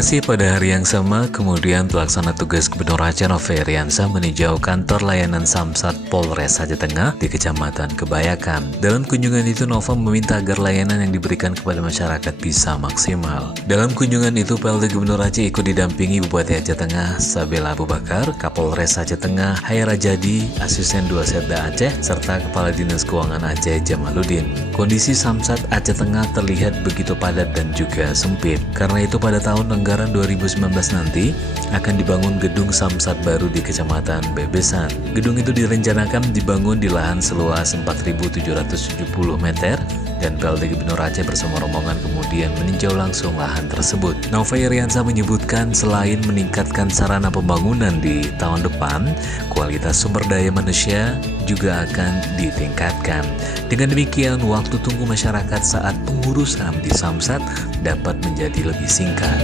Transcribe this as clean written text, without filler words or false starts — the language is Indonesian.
Masih pada hari yang sama, kemudian Pelaksana Tugas Gubernur Aceh Nova Iriansyah meninjau kantor layanan Samsat Polres Aceh Tengah di Kecamatan Kebayakan. Dalam kunjungan itu, Nova meminta agar layanan yang diberikan kepada masyarakat bisa maksimal. Dalam kunjungan itu, PLT Gubernur Aceh ikut didampingi Bupati Aceh Tengah Sabela Abu Bakar, Kapolres Aceh Tengah Haira Jadi, Asisten 2 Setda Aceh, serta Kepala Dinas Keuangan Aceh Jamaluddin. Kondisi Samsat Aceh Tengah terlihat begitu padat dan juga sempit. Karena itu pada tahun anggaran 2019 nanti akan dibangun gedung Samsat baru di Kecamatan Bebesan. Gedung itu direncanakan dibangun di lahan seluas 4.770 meter dan PLT Gubernur Aceh bersama rombongan kemudian meninjau langsung lahan tersebut. Nova Iriansyah menyebutkan selain meningkatkan sarana pembangunan di tahun depan, kualitas sumber daya manusia juga akan ditingkatkan. Dengan demikian, waktu tunggu masyarakat saat pengurusan di Samsat dapat menjadi lebih singkat.